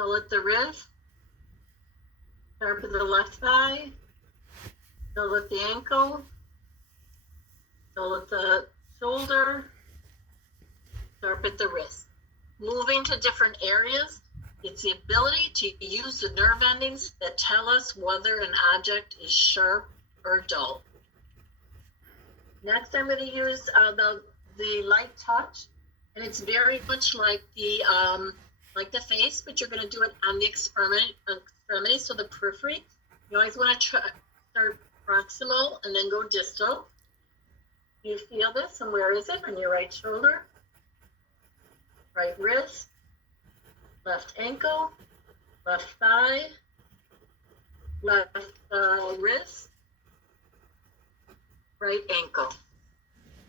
Dull at the wrist, sharp at the left thigh, dull at the ankle, dull at the shoulder, sharp at the wrist. Moving to different areas, it's the ability to use the nerve endings that tell us whether an object is sharp or dull. Next, I'm going to use the light touch, and it's very much like the face, but you're going to do it on the extremity, so the periphery. You always want to start proximal and then go distal. You feel this, and where is it? On your right shoulder, right wrist, left ankle, left thigh, left wrist, right ankle.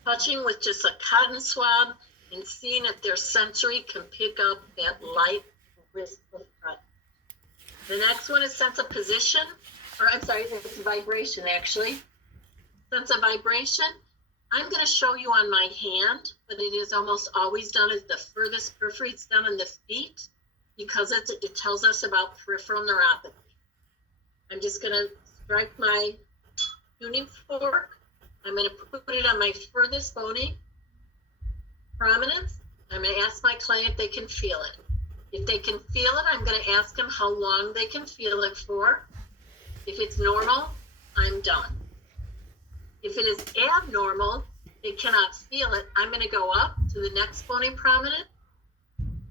Touching with just a cotton swab and seeing if their sensory can pick up that light wrist touch. The next one is sense of position, it's vibration actually. Sense of vibration. I'm going to show you on my hand, but it is almost always done at the furthest periphery. It's done on the feet because it tells us about peripheral neuropathy. I'm just going to strike my tuning fork. I'm going to put it on my furthest bony prominence. I'm going to ask my client if they can feel it. If they can feel it, I'm going to ask them how long they can feel it for. If it's normal, I'm done. If it is abnormal, they cannot feel it, I'm going to go up to the next bony prominence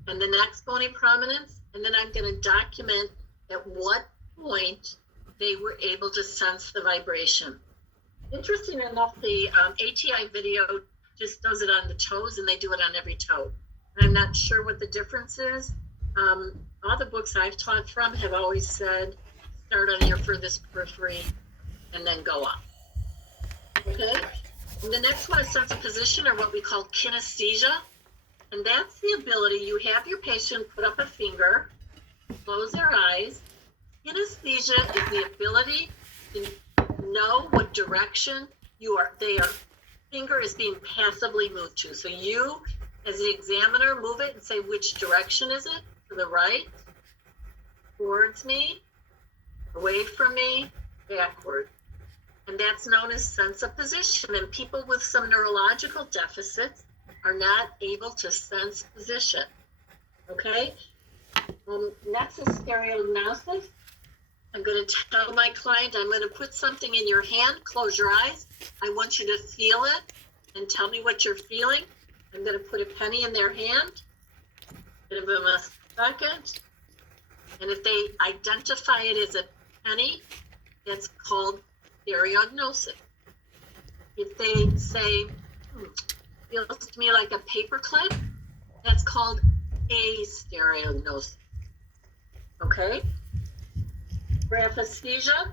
and the next bony prominence, and then I'm going to document at what point they were able to sense the vibration. Interesting enough, the ATI video just does it on the toes, and they do it on every toe. And I'm not sure what the difference is. All the books I've taught from have always said, start on your furthest periphery and then go up. Okay, and the next one is sense of position, or what we call kinesthesia. And that's the ability, you have your patient put up a finger, close their eyes. Kinesthesia is the ability to know what direction their finger is being passively moved to. So you, as the examiner, move it and say, which direction is it? To the right, towards me, away from me, backward. And that's known as sense of position. And people with some neurological deficits are not able to sense position. Okay? Next is stereognosis. I'm going to tell my client, I'm going to put something in your hand, close your eyes. I want you to feel it and tell me what you're feeling. I'm going to put a penny in their hand, give them a second. And if they identify it as a penny, that's called stereognosis. If they say, feels to me like a paperclip, that's called astereognosis. Okay? Graphesthesia,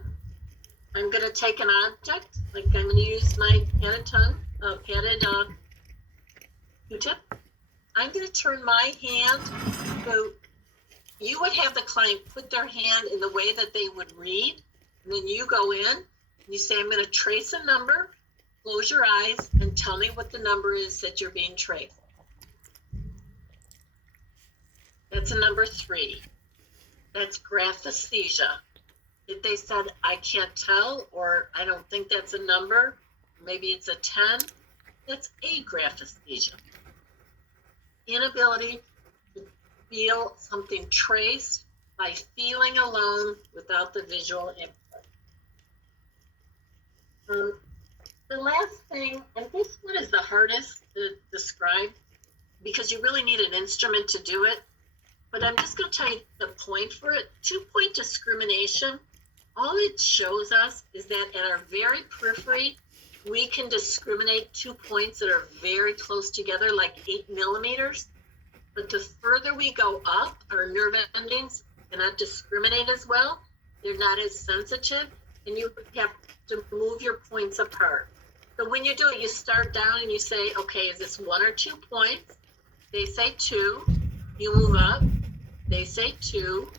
I'm going to take an object, like I'm going to use my padded Q-tip. I'm going to turn my hand, so you would have the client put their hand in the way that they would read, and then you go in, and you say, I'm going to trace a number, close your eyes, and tell me what the number is that you're being traced. That's a number 3. That's graphesthesia. If they said, I can't tell, or I don't think that's a number, maybe it's a 10, that's agraphesthesia. Inability to feel something traced by feeling alone without the visual input. The last thing, and this one is the hardest to describe because you really need an instrument to do it, but I'm just going to tell you the point for it. 2-point discrimination, all it shows us is that at our very periphery, we can discriminate 2 points that are very close together, like 8 millimeters. But the further we go up, our nerve endings cannot discriminate as well. They're not as sensitive, and you have to move your points apart. So when you do it, you start down and you say, okay, is this 1 or 2 points? They say 2, you move up. They say 2,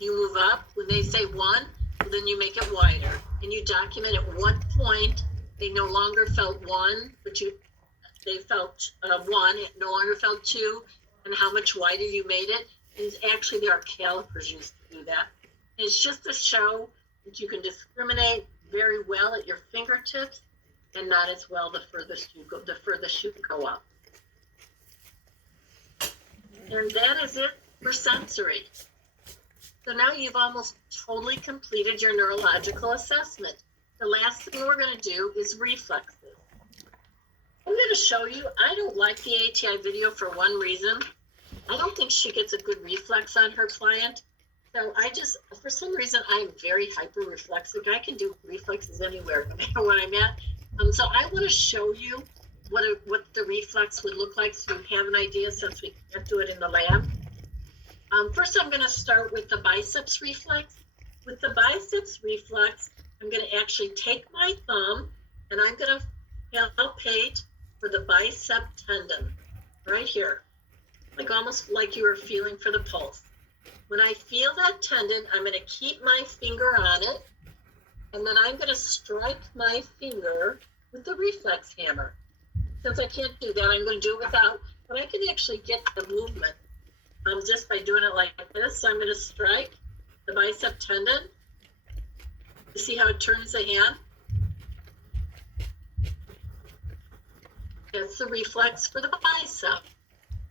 you move up. When they say 1, then you make it wider. And you document at what point they no longer felt 1, but they felt 1, it no longer felt 2, and how much wider you made it. And actually, there are calipers used to do that. It's just to show that you can discriminate very well at your fingertips and not as well the furthest you go up. And that is it for sensory. So now you've almost totally completed your neurological assessment. The last thing we're going to do is reflexes. I'm going to show you, I don't like the ATI video for one reason. I don't think she gets a good reflex on her client. So for some reason, I'm very hyper-reflexive. I can do reflexes anywhere, no matter where I'm at. So I want to show you what the reflex would look like so you have an idea since we can't do it in the lab. First, I'm going to start with the biceps reflex. With the biceps reflex, I'm going to actually take my thumb and I'm going to palpate for the bicep tendon right here, like almost like you were feeling for the pulse. When I feel that tendon, I'm going to keep my finger on it, and then I'm going to strike my finger with the reflex hammer. Since I can't do that, I'm going to do it without, but I can actually get the movement just by doing it like this. So I'm going to strike the bicep tendon. You see how it turns the hand? That's the reflex for the bicep.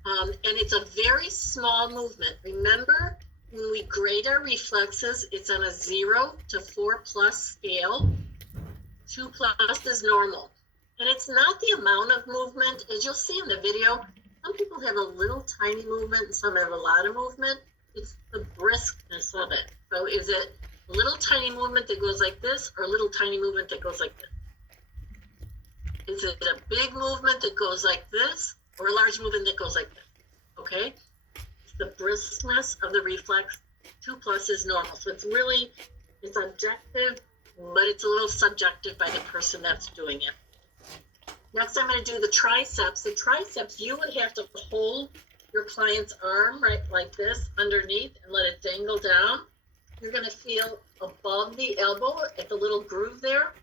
And it's a very small movement. Remember, when we grade our reflexes, it's on a 0 to 4+ scale. 2+ is normal. And it's not the amount of movement. As you'll see in the video, some people have a little tiny movement and some have a lot of movement. It's the briskness of it. So is it a little tiny movement that goes like this or a little tiny movement that goes like this? Is it a big movement that goes like this or a large movement that goes like this? Okay? It's the briskness of the reflex. 2+ is normal. So it's objective, but it's a little subjective by the person that's doing it. Next, I'm going to do the triceps. The triceps, you would have to hold your client's arm right like this underneath and let it dangle down. You're going to feel above the elbow at the little groove there.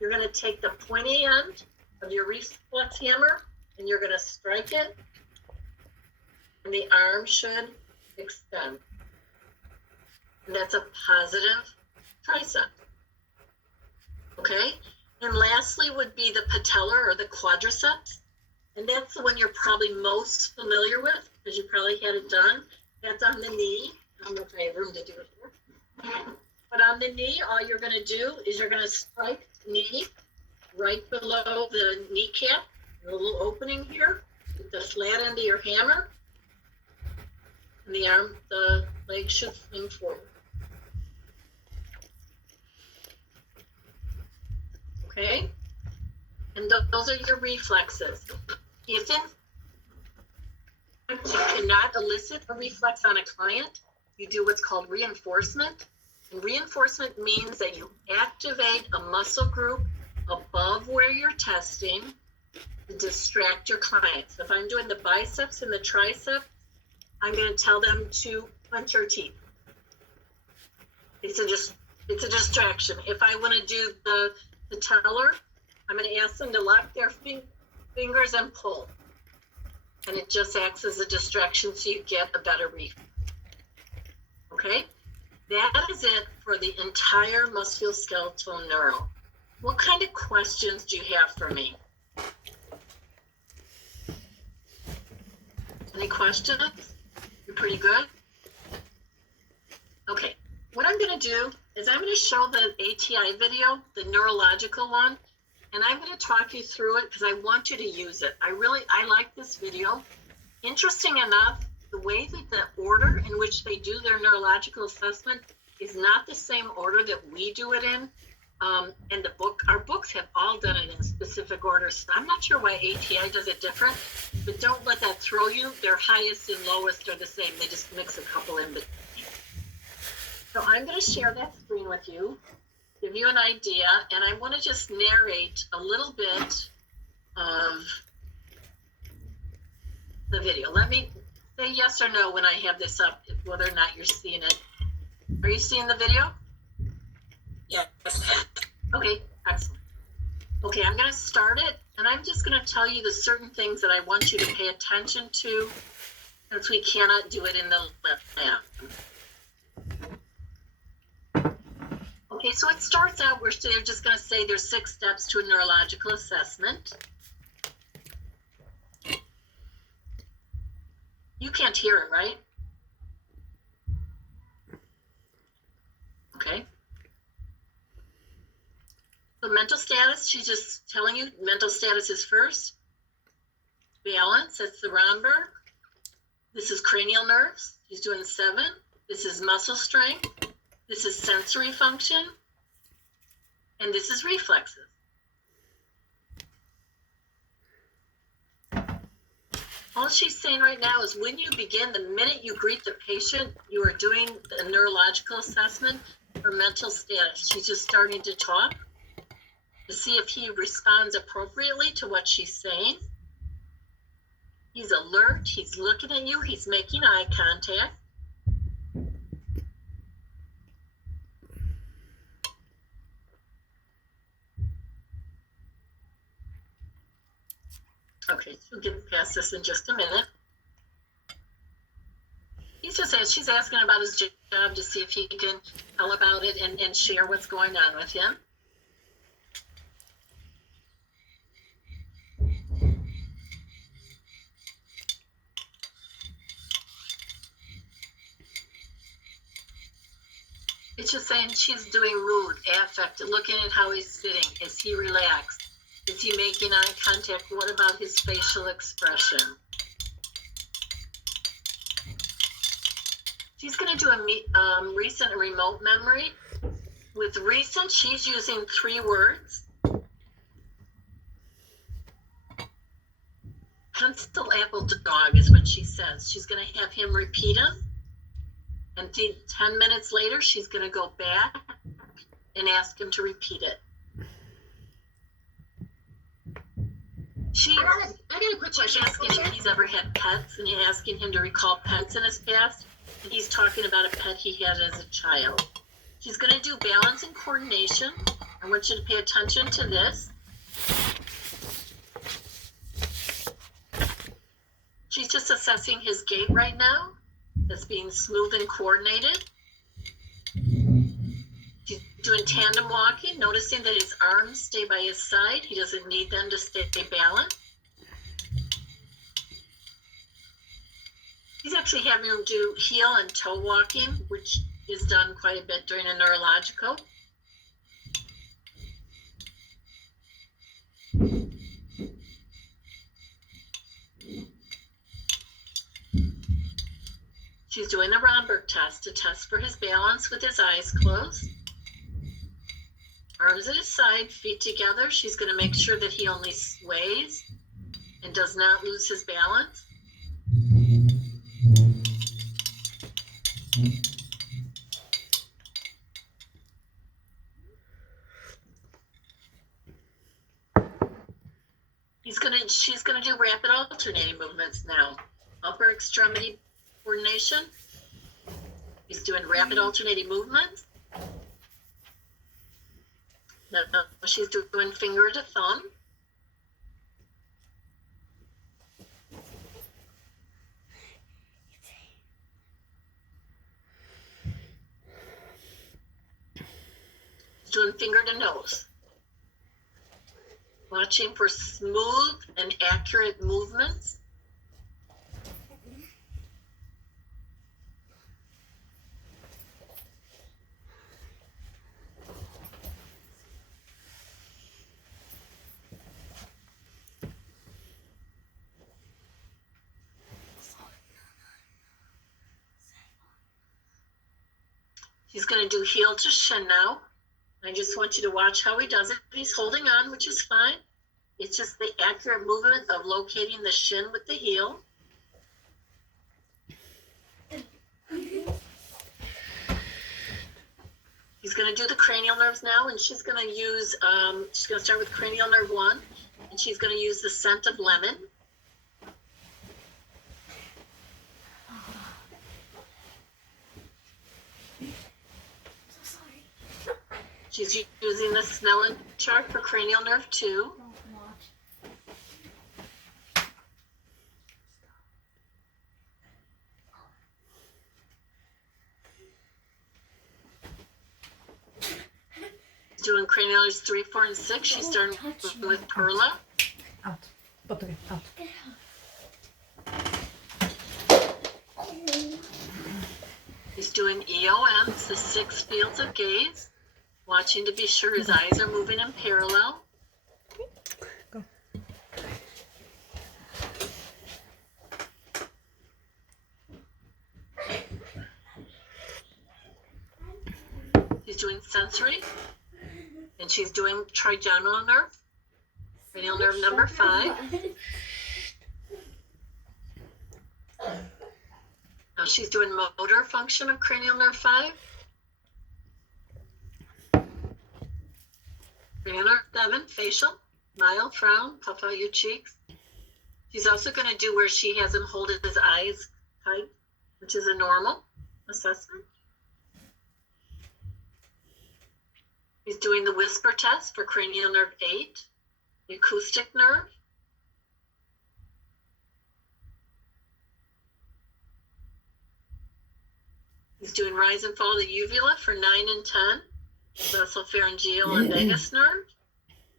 You're going to take the pointy end of your reflex hammer and you're going to strike it. And the arm should extend. And that's a positive tricep. Okay? And lastly would be the patellar or the quadriceps. And that's the one you're probably most familiar with because you probably had it done. That's on the knee. I don't know if I have room to do it here. But on the knee, all you're going to do is you're going to strike the knee right below the kneecap, a little opening here, with the flat end of your hammer. And the leg should swing forward. Okay? And those are your reflexes. If you cannot elicit a reflex on a client, you do what's called reinforcement. And reinforcement means that you activate a muscle group above where you're testing to distract your client. So if I'm doing the biceps and the triceps, I'm going to tell them to clench your teeth. It's a distraction. If I want to do the patellar, I'm going to ask them to lock their fingers and pull. And it just acts as a distraction so you get a better reflex. Okay? That is it for the entire musculoskeletal neuro. What kind of questions do you have for me? Any questions? You're pretty good? Okay. What I'm going to do is I'm going to show the ATI video, the neurological one, and I'm going to talk you through it because I want you to use it. I like this video. Interesting enough, the way that the order in which they do their neurological assessment is not the same order that we do it in. And our books have all done it in specific orders. So I'm not sure why ATI does it different, but don't let that throw you. Their highest and lowest are the same. They just mix a couple in between. So I'm going to share that screen with you, give you an idea, and I want to just narrate a little bit of the video. Let me say yes or no when I have this up, whether or not you're seeing it. Are you seeing the video? Yes. Okay, excellent. Okay, I'm going to start it, and I'm just going to tell you the certain things that I want you to pay attention to. since we cannot do it in the lab. Okay, so it starts out, they're just going to say there's 6 steps to a neurological assessment. You can't hear it, right? Okay. So mental status, she's just telling you mental status is first. Balance, that's the Romberg. This is cranial nerves. She's doing 7. This is muscle strength. This is sensory function. And this is reflexes. All she's saying right now is when you begin, the minute you greet the patient, you are doing the neurological assessment for mental status. She's just starting to talk to see if he responds appropriately to what she's saying. He's alert, he's looking at you, he's making eye contact. Okay, she'll get past this in just a minute. She's asking about his job to see if he can tell about it and share what's going on with him. It's just saying she's doing mood, affect, looking at how he's sitting. Is he relaxed? Is he making eye contact? What about his facial expression? She's going to do a recent and remote memory. With recent, she's using 3 words. Pencil, apple, dog is what she says. She's going to have him repeat them. And 10 minutes later, she's going to go back and ask him to repeat it. I got a quick question. Asking if he's ever had pets, and asking him to recall pets in his past. And he's talking about a pet he had as a child. She's going to do balance and coordination. I want you to pay attention to this. She's just assessing his gait right now. That's being smooth and coordinated. She's doing tandem walking, noticing that his arms stay by his side. He doesn't need them to stay balanced. He's actually having him do heel and toe walking, which is done quite a bit during a neurological. She's doing the Romberg test to test for his balance with his eyes closed. Arms at his side, feet together. She's going to make sure that he only sways and does not lose his balance. She's going to do rapid alternating movements now. Upper extremity coordination. He's doing rapid alternating movements. Now she's doing finger to thumb. She's doing finger to nose. Watching for smooth and accurate movements. He's going to do heel to shin now. I just want you to watch how he does it. He's holding on, which is fine. It's just the accurate movement of locating the shin with the heel. He's going to do the cranial nerves now, and she's going to use, she's going to start with cranial nerve 1, and she's going to use the scent of lemon. She's using the Snellen chart for cranial nerve 2. Doing cranials 3, 4, and 6. She's starting with Perla. Out. Both of you. Out. He's doing EOMs, the 6 fields of gaze, watching to be sure his eyes are moving in parallel. Go. She's doing sensory, and she's doing trigeminal nerve, cranial nerve number 5. Now she's doing motor function of cranial nerve 5. Cranial nerve 7, facial, smile, frown, puff out your cheeks. She's also going to do where she has him hold his eyes tight, which is a normal assessment. He's doing the whisper test for cranial nerve 8, the acoustic nerve. He's doing rise and fall of the uvula for 9 and 10, vesopharyngeal and vagus nerve,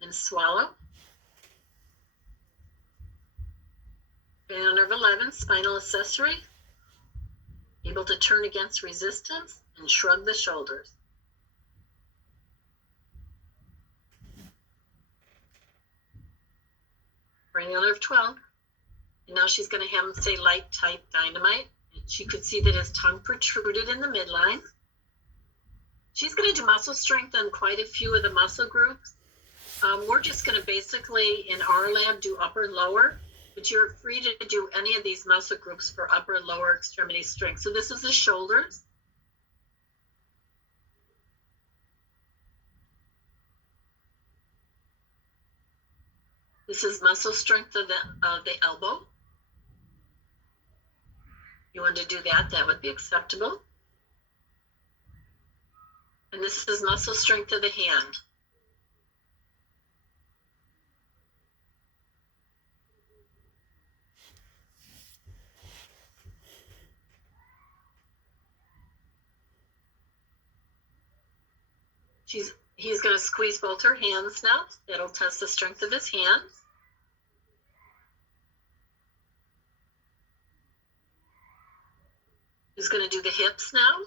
and swallow. Cranial nerve 11, spinal accessory, able to turn against resistance and shrug the shoulders. Cranial nerve 12, and now she's going to have him say light, tight, dynamite. She could see that his tongue protruded in the midline. She's going to do muscle strength on quite a few of the muscle groups. We're just going to basically, in our lab, do upper, lower, but you're free to do any of these muscle groups for upper, lower extremity strength. So this is the shoulders. This is muscle strength of the elbow. You want to do that, that would be acceptable. And this is muscle strength of the hand. He's going to squeeze both her hands now. That'll test the strength of his hands. He's going to do the hips now.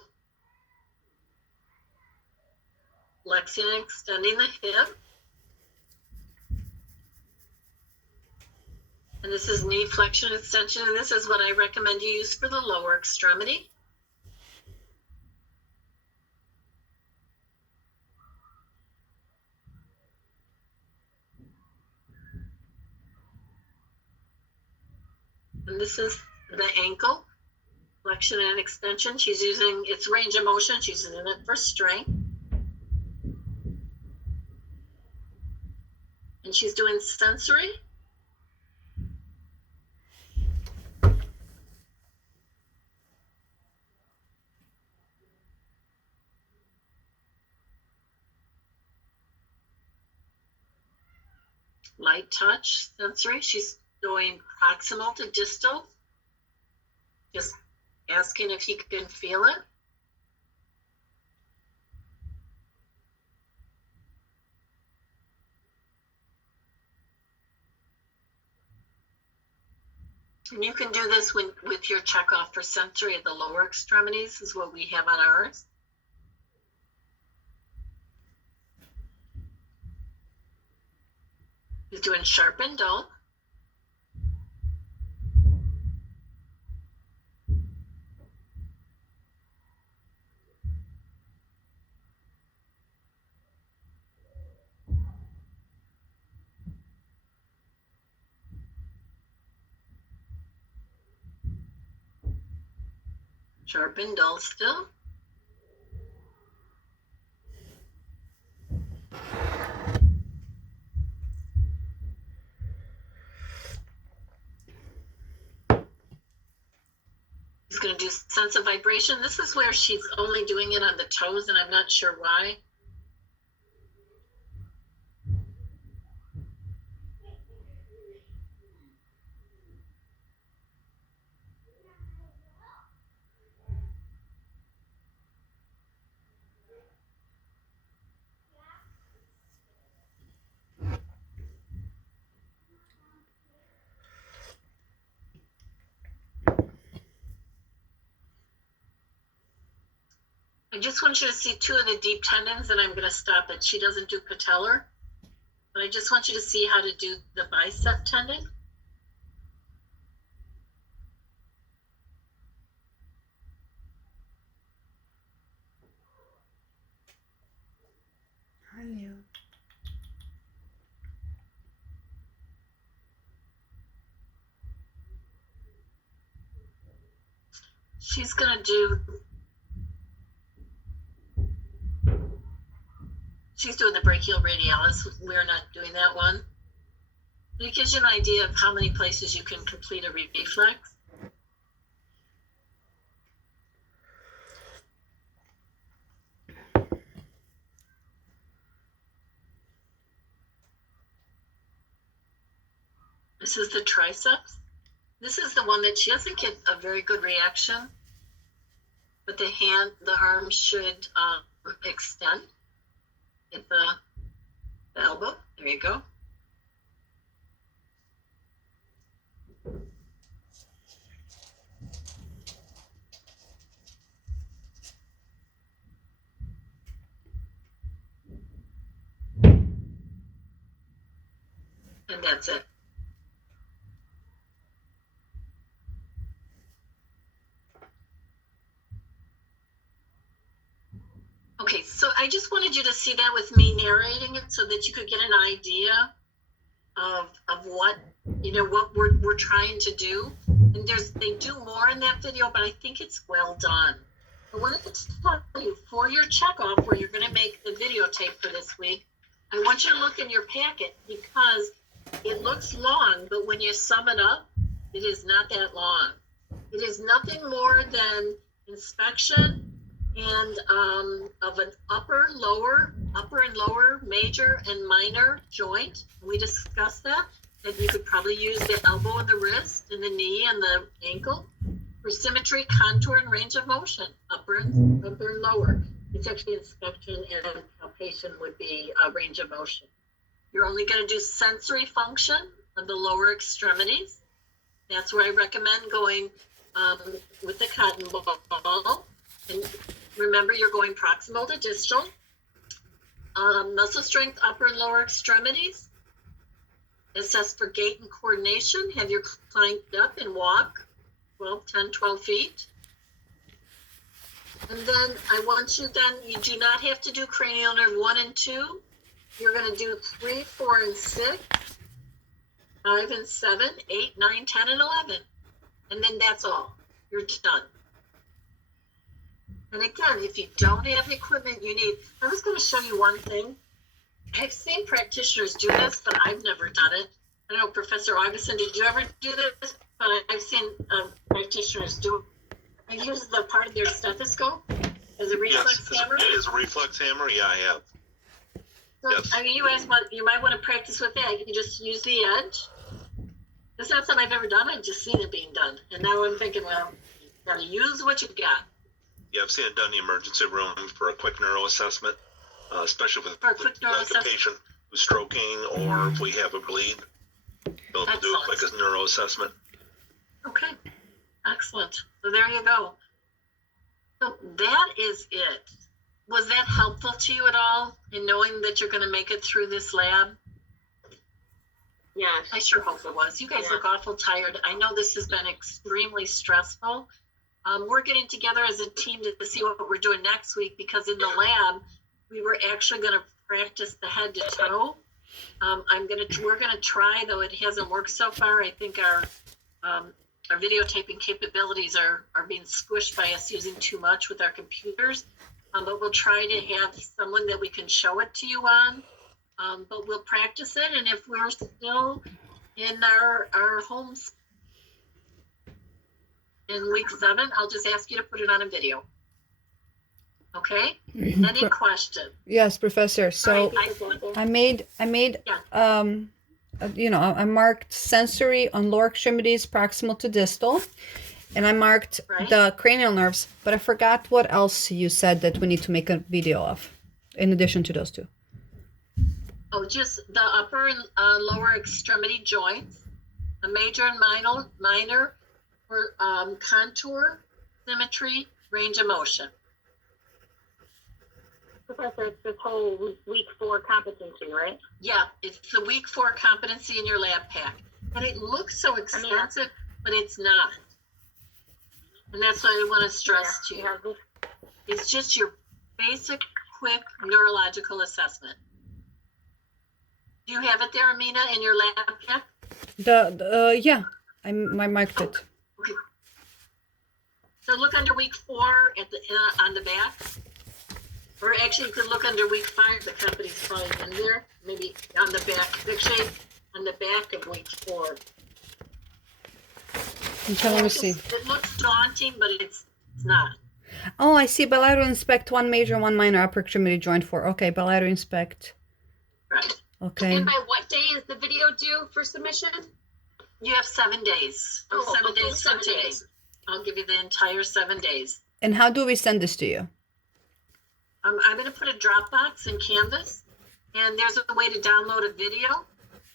Flexing and extending the hip. And this is knee flexion extension, and this is what I recommend you use for the lower extremity. And this is the ankle, flexion and extension. She's using its range of motion. She's using it for strength. And she's doing sensory. Light touch, sensory. She's doing proximal to distal. Just asking if he can feel it. And you can do this with your checkoff for sensory of the lower extremities, is what we have on ours. He's doing sharp and dull. Sharp and dull still. He's going to do sense of vibration. This is where she's only doing it on the toes, and I'm not sure why. I just want you to see two of the deep tendons, and I'm going to stop it. She doesn't do patellar, but I just want you to see how to do the bicep tendon. Hello. She's going to do, she's doing the brachial radialis. We're not doing that one. It gives you an idea of how many places you can complete a reflex. This is the triceps. This is the one that she doesn't get a very good reaction, but the arm should extend at the elbow. There you go. And that's it. Okay, so I just wanted you to see that with me narrating it so that you could get an idea of what, what we're trying to do. And they do more in that video, but I think it's well done. I wanted to tell you, for your checkoff where you're going to make the videotape for this week, I want you to look in your packet because it looks long, but when you sum it up, it is not that long. It is nothing more than inspection and of an upper and lower, major and minor joint. We discussed that you could probably use the elbow and the wrist and the knee and the ankle for symmetry, contour, and range of motion, upper and lower. It's actually inspection and palpation would be a range of motion. You're only going to do sensory function of the lower extremities. That's where I recommend going with the cotton ball. And remember, you're going proximal to distal. Muscle strength, upper and lower extremities. Assess for gait and coordination. Have your client up and walk 12 feet. And then I want you you do not have to do cranial nerve 1 and 2. You're going to do 3, 4, and 6, 5 and 7, 8, 9, 10, and 11. And then that's all. You're done. And again, if you don't have the equipment you need, I was going to show you one thing. I've seen practitioners do this, but I've never done it. I don't know, Professor Augustin, did you ever do this? But I've seen practitioners do it. I use the part of their stethoscope as a reflex hammer. As a reflex hammer, yeah, I have. So, Yes. I mean, you might want to practice with that. You can just use the edge. It's not something I've ever done. I've just seen it being done. And now I'm thinking, well, you got to use what you got. Yeah, I've seen it done in the emergency room for a quick neuro assessment, especially with For a quick neuro like a assessment. patient who's stroking or if we have a bleed. They'll do a Excellent. quick neuro assessment. Okay, excellent. So there you go. So that is it. Was that helpful to you at all in knowing that you're going to make it through this lab? Yes. I sure hope it was. You guys look awful tired. I know this has been extremely stressful. We're getting together as a team to see what we're doing next week because in the lab, we were actually going to practice the head to toe. We're going to try, though it hasn't worked so far. I think our videotaping capabilities are being squished by us using too much with our computers. But we'll try to have someone that we can show it to you on. But we'll practice it. And if we're still in our homes in week 7, I'll just ask you to put it on a video. Okay? Any questions? Yes, Professor. So I made I marked sensory on lower extremities proximal to distal, and I marked Right. the cranial nerves, but I forgot what else you said that we need to make a video of in addition to those two. Oh, just the upper and lower extremity joints, a major and minor for contour, symmetry, range of motion. Professor, it's this whole week 4 competency, right? Yeah, it's the week 4 competency in your lab pack. And it looks so expensive, but it's not. And that's what I want to stress to you. Yeah, this, It's just your basic, quick neurological assessment. Do you have it there, Amina, in your lab pack? Yeah, I marked it. So look under week 4 at the on the back. Or actually, you could look under week 5. The company's probably in there. Maybe on the back. Actually, on the back of week 4. Okay, let me see. It looks daunting, but it's not. Oh, I see. Bilateral inspect, 1 major, 1 minor upper extremity joint 4. Okay, bilateral inspect. Right. Okay. And by what day is the video due for submission? You have 7 days. Oh, 7 okay, days from 7 today. days. I'll give you the entire 7 days. And how do we send this to you? I'm going to put a Dropbox in Canvas, and there's a way to download a video.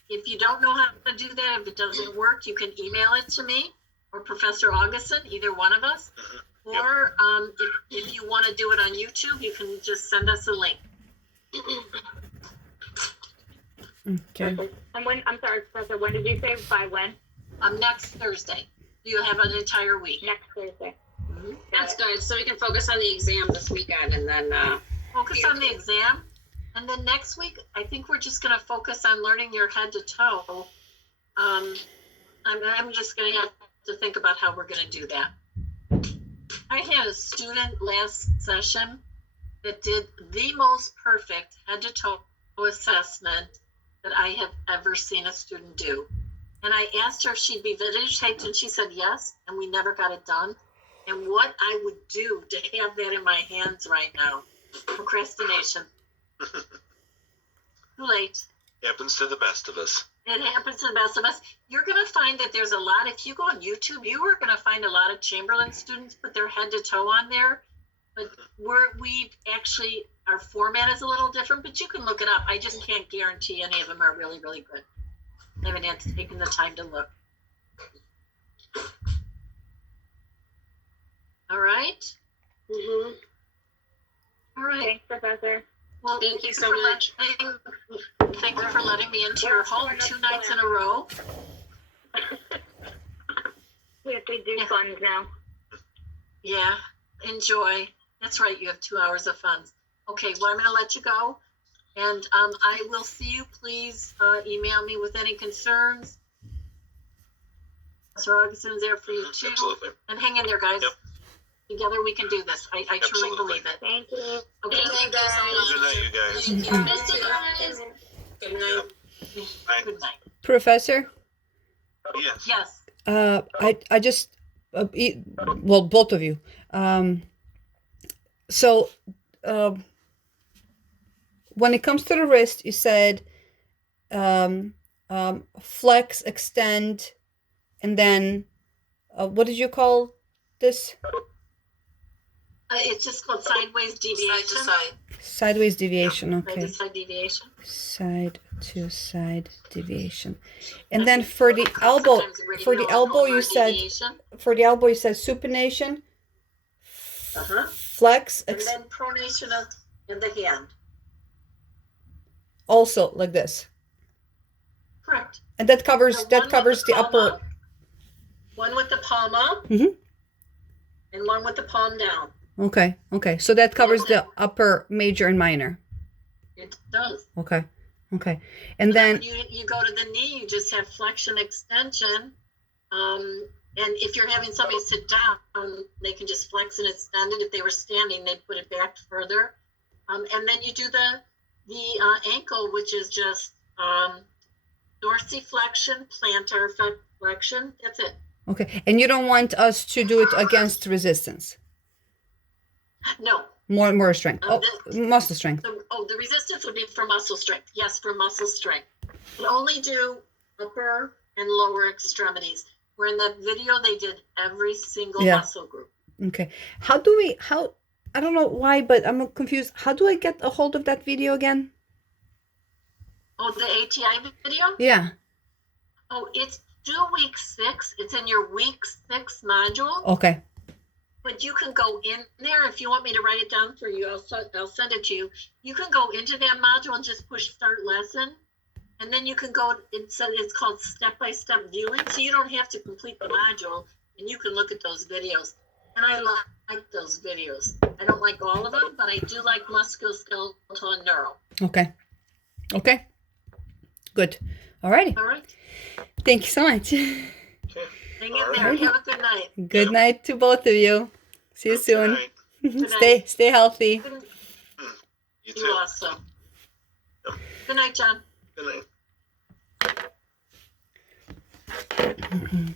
If you don't know how to do that, if it doesn't work, you can email it to me or Professor Augustin, either one of us. Or if you want to do it on YouTube, you can just send us a link. Okay. and when, I'm sorry, Professor, when did you say? By when? Next Thursday. You have an entire week. Next Thursday. That's good. So we can focus on the exam this weekend and then Focus on the exam. And then next week, I think we're just going to focus on learning your head to toe. I'm just going to have to think about how we're going to do that. I had a student last session that did the most perfect head to toe assessment that I have ever seen a student do. And I asked her if she'd be videotaped, and she said yes, and we never got it done. And what I would do to have that in my hands right now, procrastination. Too late. Happens to the best of us. It happens to the best of us. You're going to find that there's a lot, if you go on YouTube, you are going to find a lot of Chamberlain students put their head to toe on there. But we've actually, our format is a little different, but you can look it up. I just can't guarantee any of them are really, really good. I haven't taken the time to look. All right. Mm-hmm. All right. Thanks, Professor. Well, Thank you so much. Thank you for letting me into your home 2 nights in a row. We have to do funds now. Yeah, enjoy. That's right, you have 2 hours of fun. Okay, well, I'm going to let you go. And I will see you. Please email me with any concerns. Mr. Augustin's there for you too. Absolutely. And hang in there, guys. Yep. Together we can do this. I truly Absolutely. believe it. Thank you. Okay, Thank you so much. Good night, you guys. Thank you. Miss you guys. Good night. Bye. Good night. Professor, Yes. Yes. I just, well, both of you. So, when it comes to the wrist, you said flex, extend, and then what did you call this? It's just called sideways deviation. Side to side. Sideways deviation. Side Okay. to side deviation. Side to side deviation. And then for the elbow, Sometimes for the radial elbow, you over said deviation. supination, Uh-huh. flex, And then pronation in the hand. also like this. Correct. And that covers So that one covers with the palm upper. up, one with the palm up, Mhm. and one with the palm down. Okay. Okay. So that covers the upper major and minor. It does. Okay. Okay. And then When you go to the knee, you just have flexion extension. And if you're having somebody sit down, they can just flex and extend it. If they were standing, they put it back further. And then you do the ankle, which is just dorsiflexion, plantar flexion. That's it. okay. And you don't want us to do it against resistance. No. More strength. Oh, muscle strength. The resistance would be for muscle strength. Yes, for muscle strength. We only do upper and lower extremities. Where in that video they did every single Yeah. muscle group. Okay. How I don't know why, but I'm confused. How do I get a hold of that video again? Oh, the ATI video? Yeah. Oh, it's due week 6. It's in your week 6 module. Okay. But you can go in there, if you want me to write it down for you, I'll send it to you. You can go into that module and just push start lesson. And then you can go, it's called step-by-step viewing, so you don't have to complete the module, and you can look at those videos. And I like those videos. I don't like all of them, but I do like musculoskeletal and neuro. Okay. Okay. Good. Alrighty. All right? Thank you so much. Okay. Hang All in right. there. Have a good night. Good night to both of you. See you Good soon. night. Stay healthy. Good, You you too. also. Yep. Good night, John. Good night.